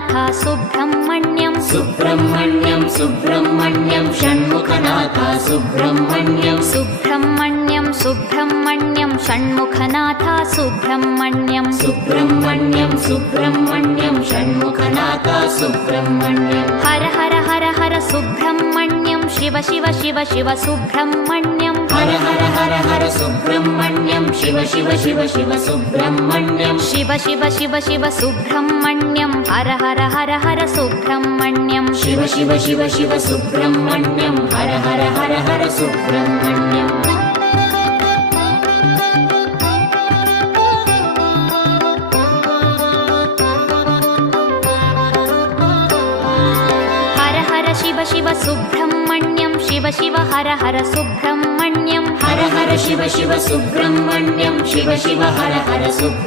Shanmukhanath Subrahmanyam Subrahmanyam Subrahmanyam Shanmukhanath Subrahmanyam Subrahmanyam Subrahmanyam Shanmukhanath Subrahmanyam Subrahmanyam Subrahmanyam Shanmukhanath Subrahmanyam Har Har Har Har Subrahmanyam Shiva Shiva Shiva Shiva Subrahmanyam Har Har Har Har Subrahmanyam Shiva Shiva Shiva Shiva Subrahmanyam Shiva Shiva Shiva Shiva Subrahmanyam Har Har Har Har Subrahmanyam Shiva Shiva Shiva Shiva Subrahmanyam Har Har Har Har Subrahmanyam Har Har Shiva Shiva Subrahmanyam Shiva Shiva Har Har Subrahmanyam Har Har Shiva Shiva Subrahmanyam Shiva Shiva Har Har Subrahmanyam